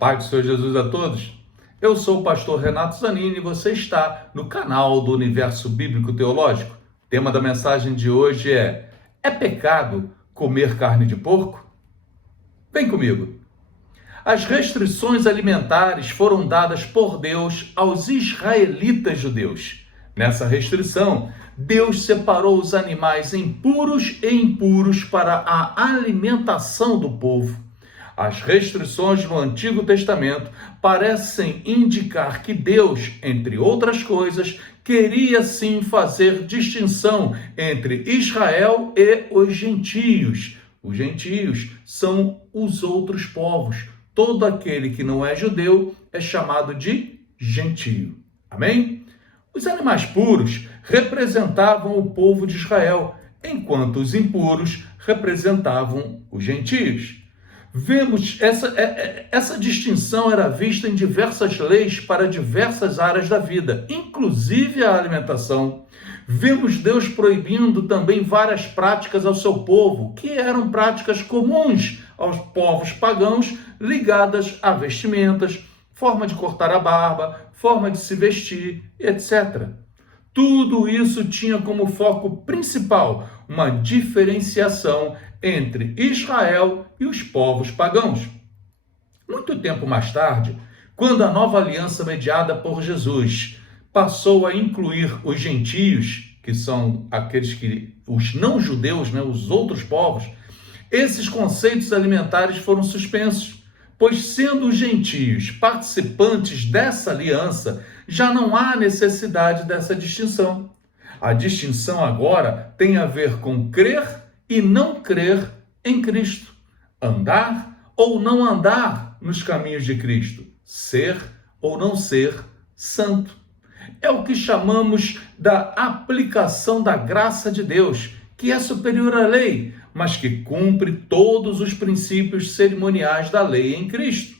Paz do Senhor Jesus a todos. Eu sou o pastor Renato Zanini e você está no canal do Universo Bíblico Teológico. O tema da mensagem de hoje é pecado comer carne de porco? Vem comigo. As restrições alimentares foram dadas por Deus aos israelitas judeus. Nessa restrição, Deus separou os animais impuros e impuros para a alimentação do povo. As restrições no Antigo Testamento parecem indicar que Deus, entre outras coisas, queria sim fazer distinção entre Israel e os gentios. Os gentios são os outros povos. Todo aquele que não é judeu é chamado de gentio. Amém? Os animais puros representavam o povo de Israel, enquanto os impuros representavam os gentios. Vemos essa distinção era vista em diversas leis para diversas áreas da vida, inclusive a alimentação. Vemos Deus proibindo também várias práticas ao seu povo, que eram práticas comuns aos povos pagãos, ligadas a vestimentas, forma de cortar a barba, forma de se vestir, etc. Tudo isso tinha como foco principal uma diferenciação entre Israel e os povos pagãos. Muito tempo mais tarde, quando a nova aliança mediada por Jesus passou a incluir os gentios, que são os não judeus, os outros povos, esses conceitos alimentares foram suspensos, pois sendo os gentios participantes dessa aliança, já não há necessidade dessa distinção. A distinção agora tem a ver com crer e não crer em Cristo, andar ou não andar nos caminhos de Cristo, ser ou não ser santo. É o que chamamos da aplicação da graça de Deus, que é superior à lei, mas que cumpre todos os princípios cerimoniais da lei em Cristo.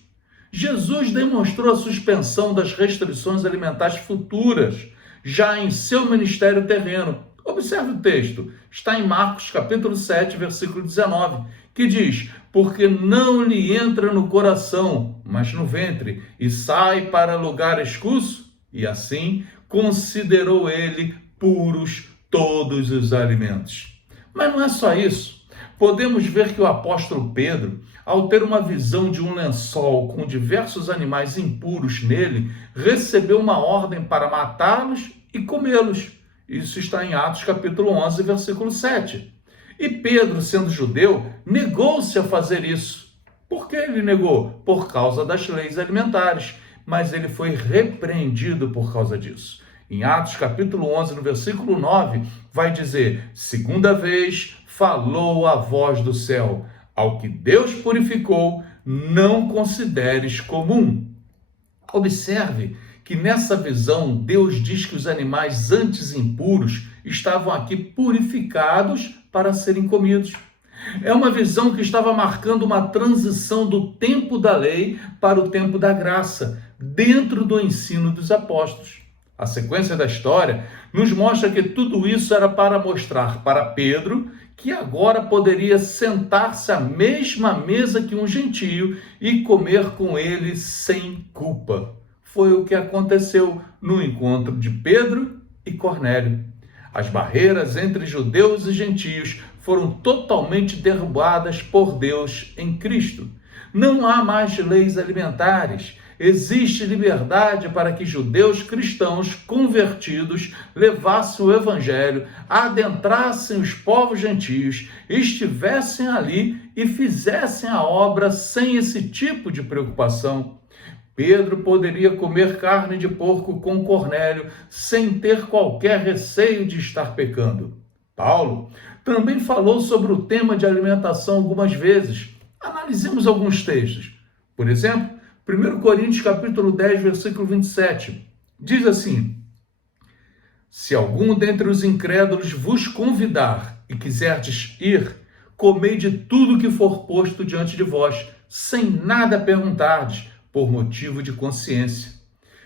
Jesus demonstrou a suspensão das restrições alimentares futuras, já em seu ministério terreno. Observe o texto, está em Marcos capítulo 7, versículo 19, que diz: porque não lhe entra no coração, mas no ventre, e sai para lugar escuso, e assim considerou ele puros todos os alimentos. Mas não é só isso. Podemos ver que o apóstolo Pedro, ao ter uma visão de um lençol com diversos animais impuros nele, recebeu uma ordem para matá-los e comê-los. Isso está em Atos capítulo 11, versículo 7. E Pedro, sendo judeu, negou-se a fazer isso. Por que ele negou? Por causa das leis alimentares. Mas ele foi repreendido por causa disso. Em Atos capítulo 11, no versículo 9, vai dizer: segunda vez falou a voz do céu, ao que Deus purificou, não consideres comum. Observe que nessa visão, Deus diz que os animais antes impuros estavam aqui purificados para serem comidos. É uma visão que estava marcando uma transição do tempo da lei para o tempo da graça, dentro do ensino dos apóstolos. A sequência da história nos mostra que tudo isso era para mostrar para Pedro que agora poderia sentar-se à mesma mesa que um gentio e comer com ele sem culpa. Foi o que aconteceu no encontro de Pedro e Cornélio. As barreiras entre judeus e gentios foram totalmente derrubadas por Deus em Cristo. Não há mais leis alimentares. Existe liberdade para que judeus cristãos convertidos levassem o evangelho, adentrassem os povos gentios, estivessem ali e fizessem a obra sem esse tipo de preocupação. Pedro poderia comer carne de porco com Cornélio sem ter qualquer receio de estar pecando. Paulo também falou sobre o tema de alimentação algumas vezes. Analisemos alguns textos. Por exemplo, 1 Coríntios capítulo 10, versículo 27, diz assim: se algum dentre os incrédulos vos convidar e quiserdes ir, comei de tudo que for posto diante de vós, sem nada perguntardes, por motivo de consciência.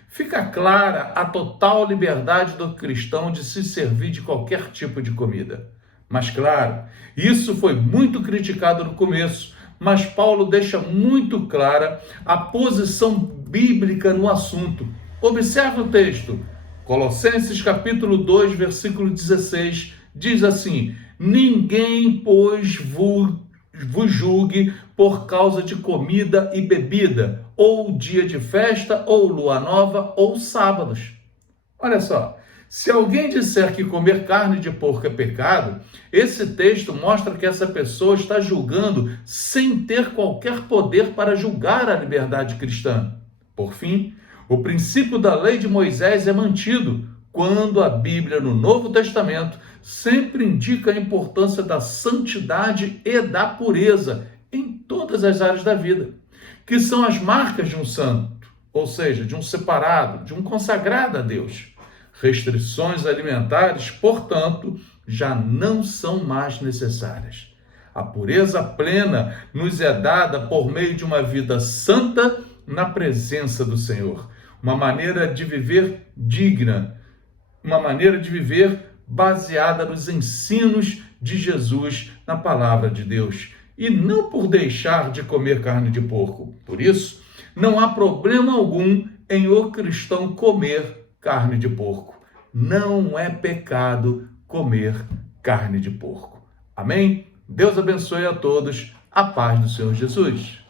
Fica clara a total liberdade do cristão de se servir de qualquer tipo de comida. Mas claro, isso foi muito criticado no começo, mas Paulo deixa muito clara a posição bíblica no assunto. Observe o texto. Colossenses capítulo 2, versículo 16, diz assim: ninguém, pois, vos julgue por causa de comida e bebida, ou dia de festa, ou lua nova, ou sábados. Olha só, se alguém disser que comer carne de porco é pecado, esse texto mostra que essa pessoa está julgando sem ter qualquer poder para julgar a liberdade cristã. Por fim, o princípio da lei de Moisés é mantido quando a Bíblia, no Novo Testamento, sempre indica a importância da santidade e da pureza em todas as áreas da vida, que são as marcas de um santo, ou seja, de um separado, de um consagrado a Deus. Restrições alimentares, portanto, já não são mais necessárias. A pureza plena nos é dada por meio de uma vida santa na presença do Senhor. Uma maneira de viver digna, uma maneira de viver baseada nos ensinos de Jesus na palavra de Deus. E não por deixar de comer carne de porco. Por isso, não há problema algum em o cristão comer carne de porco. Não é pecado comer carne de porco. Amém? Deus abençoe a todos. A paz do Senhor Jesus.